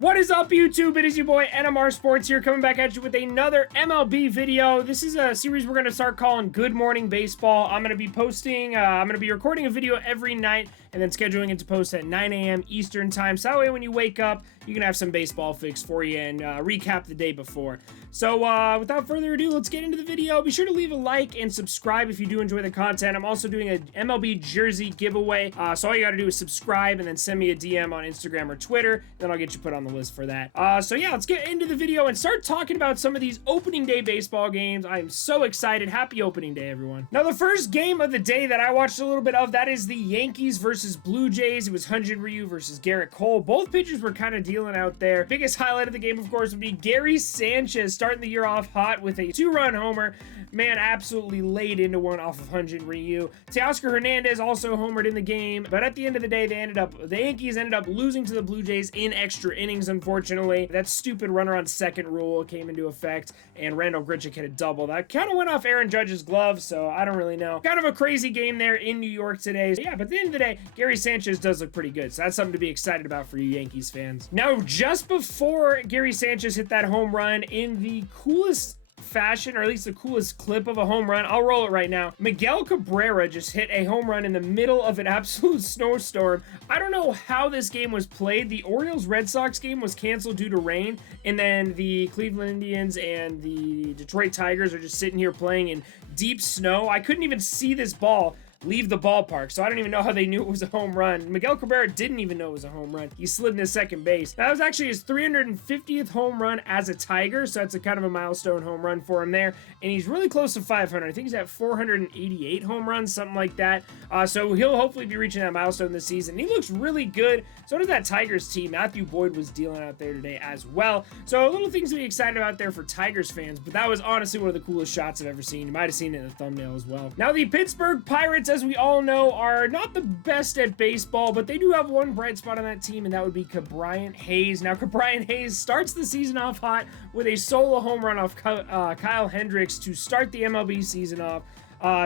What is up, YouTube? It is your boy NMR Sports here, coming back at you with another MLB video. This is a series we're going to start calling Good Morning Baseball. I'm going to be recording a video every night and then scheduling it to post at 9 a.m. Eastern time. So that way when you wake up, you can have some baseball fix for you and recap the day before. So without further ado, let's get into the video. Be sure to leave a like and subscribe if you do enjoy the content. I'm also doing a MLB jersey giveaway. So all you got to do is subscribe and then send me a DM on Instagram or Twitter. Then I'll get you put on the list for that. So yeah, let's get into the video and start talking about some of these opening day baseball games. I am so excited. Happy opening day, everyone. Now, the first game of the day that I watched a little bit of, that is the Yankees versus Blue Jays. It was Hyun-Jin Ryu versus Garrett Cole. Both pitchers were kind of dealing out there. Biggest highlight of the game, of course, would be Gary Sanchez starting the year off hot with a 2-run homer. Man, absolutely laid into one off of Hyun-Jin Ryu. Teoscar Hernandez also homered in the game, but at the end of the day, the Yankees ended up losing to the Blue Jays in extra innings, unfortunately. That stupid runner on second rule came into effect, and Randall Grichuk hit a double. That kind of went off Aaron Judge's glove, so I don't really know. Kind of a crazy game there in New York today. So yeah, but at the end of the day, Gary Sanchez does look pretty good, so that's something to be excited about for you Yankees fans. Now, just before Gary Sanchez hit that home run in the coolest fashion, or at least the coolest clip of a home run, I'll roll it right now. Miguel Cabrera just hit a home run in the middle of an absolute snowstorm. I don't know how this game was played. The Orioles-Red Sox game was canceled due to rain, and then the Cleveland Indians and the Detroit Tigers are just sitting here playing in deep snow. I couldn't even see this ball leave the ballpark, so I don't even know how they knew it was a home run. Miguel Cabrera didn't even know it was a home run. He slid into second base. That was actually his 350th home run as a Tiger, so that's a kind of a milestone home run for him there, and he's really close to 500. I think he's at 488 home runs, something like that. So he'll hopefully be reaching that milestone this season. He looks really good. So does that Tigers team. Matthew Boyd was dealing out there today as well. So little things to be excited about there for Tigers fans, but that was honestly one of the coolest shots I've ever seen. You might have seen it in the thumbnail as well. Now, the Pittsburgh Pirates, as we all know, are not the best at baseball, but they do have one bright spot on that team, and that would be Ke'Bryan Hayes. Now, Ke'Bryan Hayes starts the season off hot with a solo home run off Kyle Hendricks to start the MLB season off.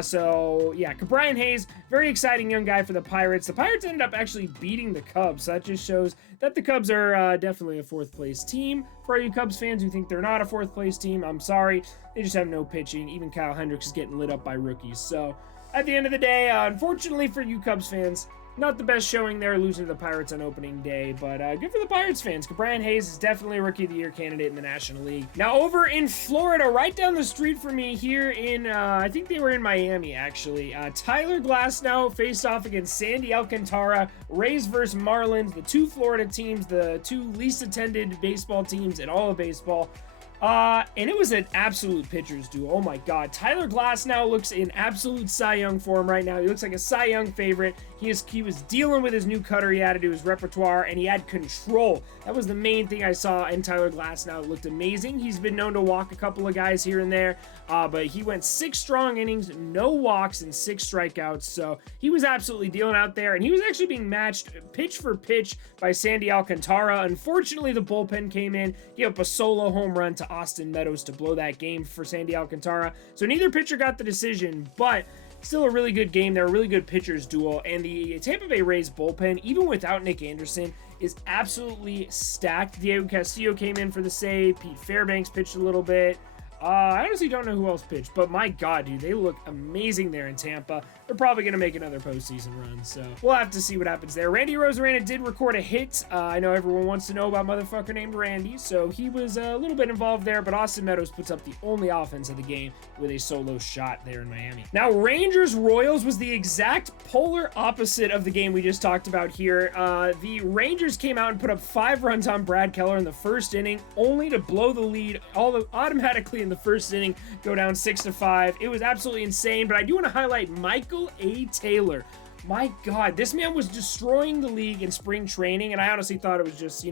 So yeah, Ke'Bryan Hayes, very exciting young guy for the Pirates. The Pirates ended up actually beating the Cubs, so that just shows that the Cubs are definitely a fourth place team. For all you Cubs fans who think they're not a fourth place team, I'm sorry. They just have no pitching. Even Kyle Hendricks is getting lit up by rookies. So at the end of the day, unfortunately for you Cubs fans, not the best showing there, losing to the Pirates on opening day, but good for the Pirates fans. Ke'Bryan Hayes is definitely a Rookie of the Year candidate in the National League. Now, over in Florida, right down the street from me here in, I think they were in Miami, actually. Tyler Glasnow faced off against Sandy Alcantara, Rays versus Marlins, the two Florida teams, the two least attended baseball teams in all of baseball. And it was an absolute pitcher's duel. Oh my God. Tyler Glasnow looks in absolute Cy Young form right now. He looks like a Cy Young favorite. He was dealing with his new cutter he had to do his repertoire, and he had control. That was the main thing I saw in Tyler Glasnow. It looked amazing. He's been known to walk a couple of guys here and there, but he went 6 strong innings, no walks, and 6 strikeouts. So he was absolutely dealing out there, and he was actually being matched pitch for pitch by Sandy Alcantara. Unfortunately, the bullpen came in, gave up a solo home run to Austin Meadows to blow that game for Sandy Alcantara. So neither pitcher got the decision, but still a really good game there, a really good pitcher's duel. And the Tampa Bay Rays bullpen, even without Nick Anderson, is absolutely stacked. Diego Castillo came in for the save. Pete Fairbanks pitched a little bit. I honestly don't know who else pitched, but my God, dude, they look amazing there in Tampa. They're probably going to make another postseason run, so we'll have to see what happens there. Randy Arozarena did record a hit. I know everyone wants to know about motherfucker named Randy, so he was a little bit involved there, but Austin Meadows puts up the only offense of the game with a solo shot there in Miami. Now, Rangers-Royals was the exact polar opposite of the game we just talked about here. The Rangers came out and put up 5 runs on Brad Keller in the first inning, only to blow the lead automatically in the first inning, go down 6-5. It was absolutely insane, but I do want to highlight Michael A. Taylor. My God, this man was destroying the league in spring training, and I honestly thought it was just,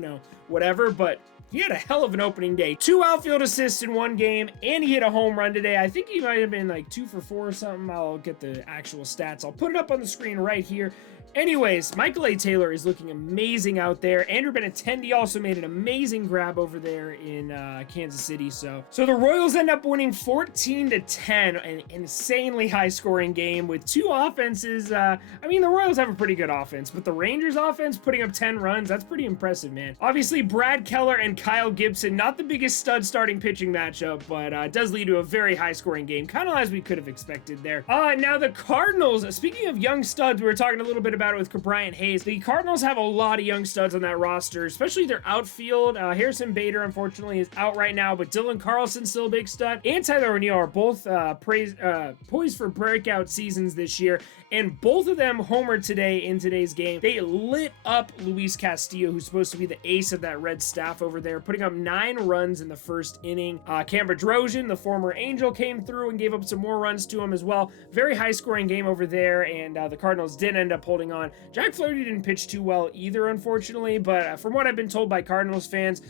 whatever, but he had a hell of an opening day. 2 outfield assists in 1 game, and he hit a home run today. I think he might have been like 2 for 4 or something. I'll get the actual stats. I'll put it up on the screen right here. Anyways, Michael A. Taylor is looking amazing out there. Andrew Benintendi also made an amazing grab over there in Kansas City. So the Royals end up winning 14-10, an insanely high-scoring game with 2 offenses. I mean, the Royals have a pretty good offense, but the Rangers offense putting up 10 runs, that's pretty impressive, man. Obviously, Brad Keller and Kyle Gibson, not the biggest stud starting pitching matchup, but it does lead to a very high-scoring game, kind of as we could have expected there. Now the Cardinals, speaking of young studs, we were talking a little bit about it with Brian Hayes. The Cardinals have a lot of young studs on that roster, especially their outfield. Harrison Bader, unfortunately, is out right now, but Dylan Carlson's still a big stud, and Tyler O'Neill are both poised for breakout seasons this year, and both of them homered today in today's game. They lit up Luis Castillo, who's supposed to be the ace of that red staff over there, putting up 9 runs in the first inning. Cam Bedrosian, the former Angel, came through and gave up some more runs to him as well. Very high-scoring game over there, and the Cardinals did end up holding on. Jack Flaherty didn't pitch too well either, unfortunately, but from what I've been told by Cardinals fans,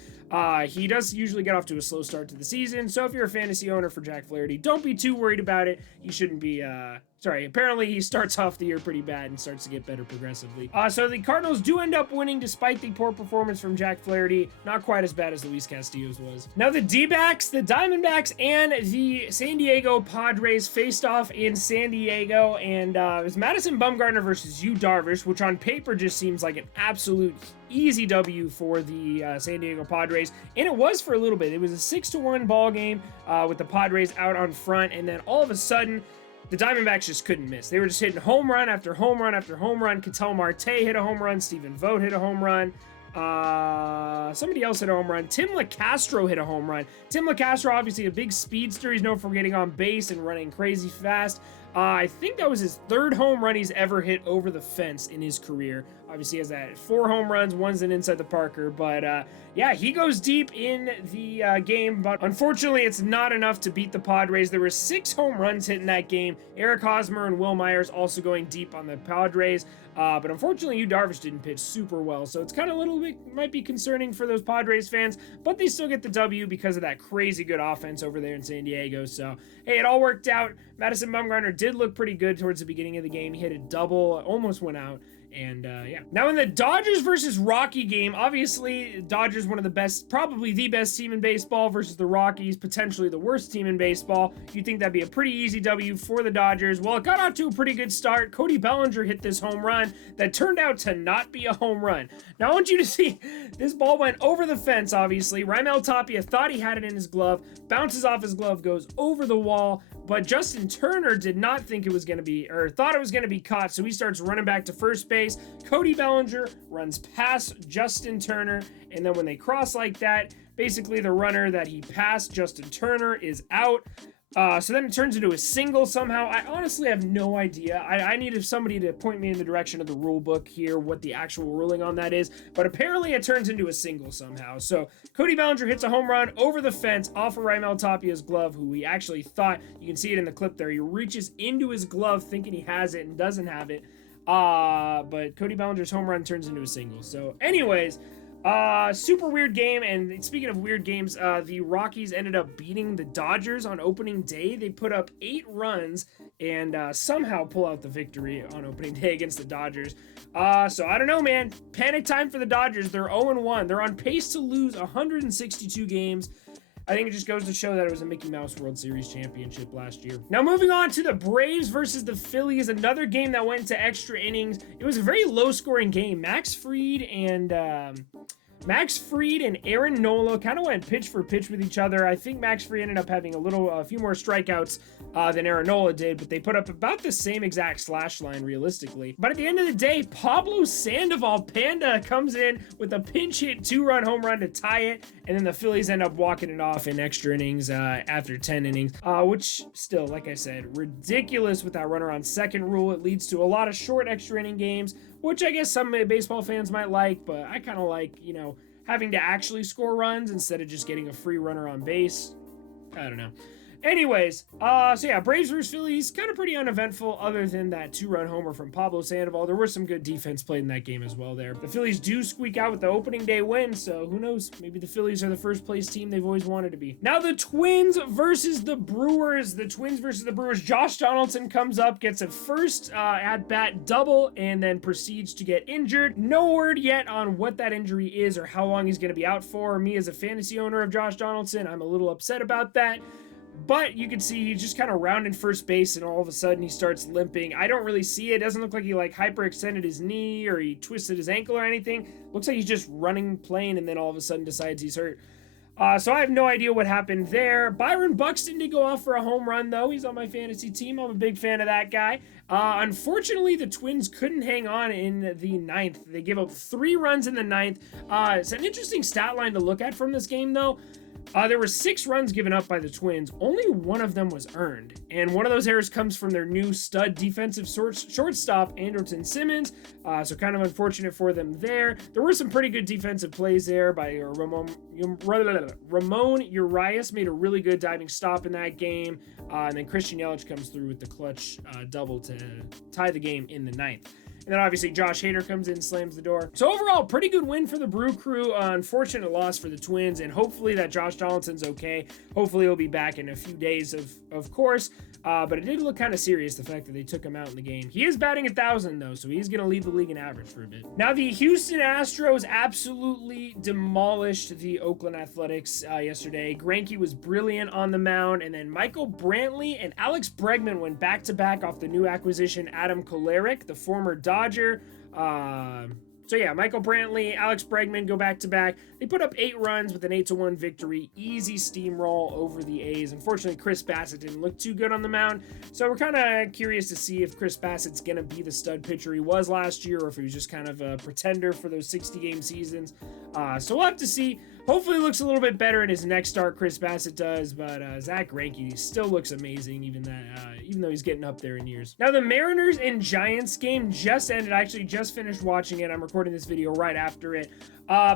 he does usually get off to a slow start to the season, so if you're a fantasy owner for Jack Flaherty, don't be too worried about it. You shouldn't be, apparently he starts off the year pretty bad and starts to get better progressively. So the Cardinals do end up winning despite the poor performance from Jack Flaherty. Not quite as bad as Luis Castillo's was. Now the D-backs, the Diamondbacks, and the San Diego Padres faced off in San Diego, and it was Madison Bumgarner versus Yu Darvish, which on paper just seems like an absolute easy W for the San Diego Padres, and it was for a little bit. It was a 6-1 ball game with the Padres out on front, and then all of a sudden, the Diamondbacks just couldn't miss. They were just hitting home run after home run after home run. Ketel Marte hit a home run. Stephen Vogt hit a home run. Somebody else hit a home run. Tim LaCastro hit a home run. Tim LaCastro, obviously a big speedster. He's known for getting on base and running crazy fast. I think that was his 3rd home run he's ever hit over the fence in his career. Obviously, he has that 4 home runs, one's an inside the Parker, but yeah, he goes deep in the game, but unfortunately, it's not enough to beat the Padres. There were 6 home runs hit in that game. Eric Hosmer and Will Myers also going deep on the Padres, but unfortunately, Yu Darvish didn't pitch super well, so it's kind of a little bit, might be concerning for those Padres fans, but they still get the W because of that crazy good offense over there in San Diego, so hey, it all worked out. Madison Bumgarner did look pretty good towards the beginning of the game. He hit a double, almost went out. And yeah. Now in the Dodgers versus Rocky game, obviously Dodgers one of the best, probably the best team in baseball versus the Rockies, potentially the worst team in baseball. You'd think that'd be a pretty easy W for the Dodgers. Well, it got off to a pretty good start. Cody Bellinger hit this home run that turned out to not be a home run. Now I want you to see, this ball went over the fence, obviously. Raimel Tapia thought he had it in his glove, bounces off his glove, goes over the wall, but Justin Turner did not think it was going to be, or thought it was going to be caught, so he starts running back to first base. Cody Bellinger runs past Justin Turner, and then when they cross like that, basically the runner that he passed, Justin Turner, is out. So then it turns into a single somehow. I honestly have no idea. I need somebody to point me in the direction of the rule book here, what the actual ruling on that is. But apparently it turns into a single somehow. So Cody Bellinger hits a home run over the fence off of Raimel Tapia's glove, who he actually thought, you can see it in the clip there, he reaches into his glove thinking he has it and doesn't have it. But Cody Bellinger's home run turns into a single. So anyways, super weird game, and speaking of weird games, the Rockies ended up beating the Dodgers on opening day. They put up 8 runs and somehow pull out the victory on opening day against the Dodgers. So I don't know, man. Panic time for the Dodgers. They're 0-1. They're on pace to lose 162 games. I think it just goes to show that it was a Mickey Mouse World Series championship last year. Now moving on to the Braves versus the Phillies, another game that went to extra innings. It was a very low-scoring game. Max Fried and Aaron Nola kind of went pitch for pitch with each other. I think Max Fried ended up having a few more strikeouts than Aaron Nola did, but they put up about the same exact slash line realistically. But at the end of the day, Pablo Sandoval Panda comes in with a pinch hit 2-run home run to tie it, and then the Phillies end up walking it off in extra innings after 10 innings, which still, like I said, ridiculous with that runner on second rule. It leads to a lot of short extra inning games, which I guess some baseball fans might like, but I kind of like, having to actually score runs instead of just getting a free runner on base. I don't know. Anyways, so yeah, Braves versus Phillies, kind of pretty uneventful other than that 2-run homer from Pablo Sandoval. There was some good defense played in that game as well there. The Phillies do squeak out with the opening day win, so who knows? Maybe the Phillies are the first place team they've always wanted to be. Now the Twins versus the Brewers. The Twins versus the Brewers. Josh Donaldson comes up, gets a first at-bat double, and then proceeds to get injured. No word yet on what that injury is or how long he's going to be out for. Me as a fantasy owner of Josh Donaldson, I'm a little upset about that. But you can see he's just kind of rounding first base and all of a sudden he starts limping. I don't really see it. It doesn't look like he like hyperextended his knee or he twisted his ankle or anything. Looks like he's just running, playing, and then all of a sudden decides he's hurt. So I have no idea what happened there. Byron Buxton did go off for a home run, though. He's on my fantasy team. I'm a big fan of that guy. Unfortunately, the Twins couldn't hang on in the ninth. They gave up 3 runs in the ninth. It's an interesting stat line to look at from this game, though. There were 6 runs given up by the Twins. Only one of them was earned. And one of those errors comes from their new stud defensive shortstop, Andrelton Simmons. So kind of unfortunate for them there. There were some pretty good defensive plays there by Ramon Urias. Made a really good diving stop in that game. And then Christian Yelich comes through with the clutch double to tie the game in the ninth. And then obviously Josh Hader comes in, slams the door. So overall, pretty good win for the Brew Crew. Unfortunate loss for the Twins, and hopefully that Josh Donaldson's okay. Hopefully he'll be back in a few days, of course. But it did look kind of serious, the fact that they took him out in the game. He is batting 1,000 though, so he's going to lead the league in average for a bit. Now the Houston Astros absolutely demolished the Oakland Athletics yesterday. Greinke was brilliant on the mound, and then Michael Brantley and Alex Bregman went back-to-back off the new acquisition Adam Kolarek, the former Dodger. So yeah, Michael Brantley, Alex Bregman go back-to-back. They put up 8 runs with an 8-1 victory. Easy steamroll over the A's. Unfortunately, Chris Bassett didn't look too good on the mound. So we're kind of curious to see if Chris Bassett's going to be the stud pitcher he was last year, or if he was just kind of a pretender for those 60-game seasons. So we'll have to see. Hopefully it looks a little bit better in his next start, Chris Bassett does, but Zach Greinke still looks amazing, even though he's getting up there in years. Now, the Mariners and Giants game just ended. I actually just finished watching it. I'm recording this video right after it.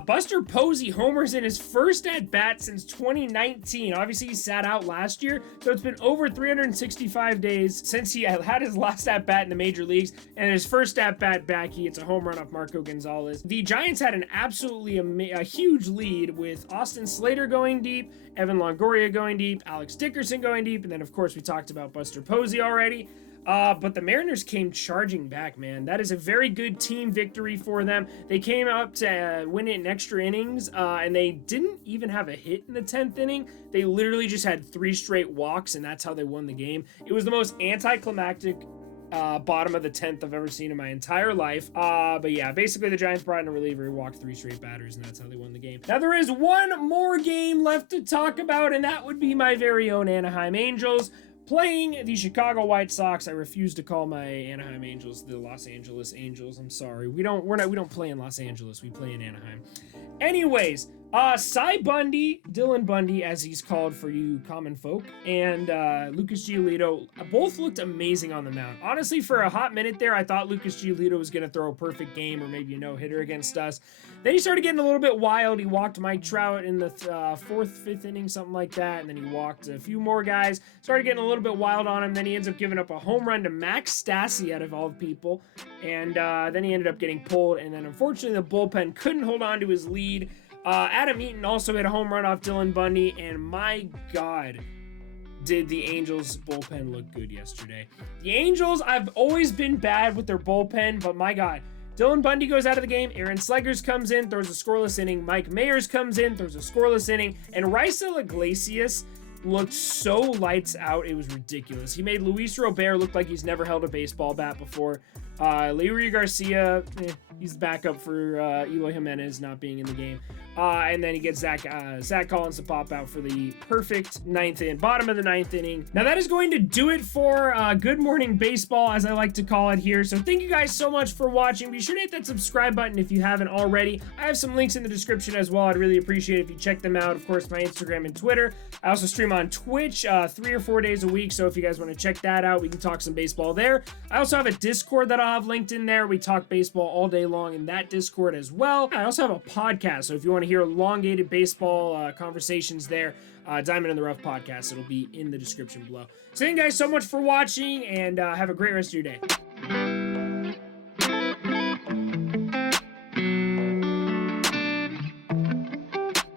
Buster Posey homers in his first at-bat since 2019. Obviously, he sat out last year, so it's been over 365 days since he had his last at-bat in the major leagues, and his first at-bat back, he hits a home run off Marco Gonzalez. The Giants had an absolutely a huge lead with Austin Slater going deep, Evan Longoria going deep, Alex Dickerson going deep, and then, of course, we talked about Buster Posey already. But the Mariners came charging back, man. That is a very good team victory for them. They came up to win it in extra innings, and they didn't even have a hit in the 10th inning. They literally just had 3 straight walks, and that's how they won the game. It was the most anticlimactic bottom of the 10th I've ever seen in my entire life. But yeah, basically the Giants brought in a reliever, he walked 3 straight batters, and that's how they won the game. Now there is one more game left to talk about, and that would be my very own Anaheim Angels playing the Chicago White Sox. I refuse to call my Anaheim Angels the Los Angeles Angels. I'm sorry. We don't play in Los Angeles. We play in Anaheim. Anyways, Cy Bundy, Dylan Bundy, as he's called for you common folk, and Lucas Giolito both looked amazing on the mound. Honestly, for a hot minute there, I thought Lucas Giolito was going to throw a perfect game or maybe a no-hitter against us. Then he started getting a little bit wild. He walked Mike Trout in the 4th, 5th inning, something like that, and then he walked a few more guys. Started getting a little bit wild on him. Then he ends up giving up a home run to Max Stassi out of all people, and then he ended up getting pulled, and then unfortunately the bullpen couldn't hold on to his lead. Adam Eaton also hit a home run off Dylan Bundy, and my God, did the Angels bullpen look good yesterday. The Angels, I've always been bad with their bullpen, but my God, Dylan Bundy goes out of the game, Aaron Slegers comes in, throws a scoreless inning, Mike Mayers comes in, throws a scoreless inning, and Raisel Iglesias looked so lights out, it was ridiculous. He made Luis Robert look like he's never held a baseball bat before. Leury Garcia, he's the backup for Eloy Jimenez not being in the game. And then he gets Zach Collins to pop out for the perfect bottom of the 9th inning. Now that is going to do it for Good Morning Baseball, as I like to call it here. So thank you guys so much for watching. Be sure to hit that subscribe button if you haven't already. I have some links in the description as well. I'd really appreciate it if you check them out. Of course, my Instagram and Twitter. I also stream on Twitch 3 or 4 days a week. So if you guys want to check that out, we can talk some baseball there. I also have a Discord that I'll have linked in there. We talk baseball all day long in that Discord as well. I also have a podcast, so if you want to hear elongated baseball conversations there, Diamond in the Rough podcast, it'll be in the description below. So thank you guys so much for watching, and have a great rest of your day.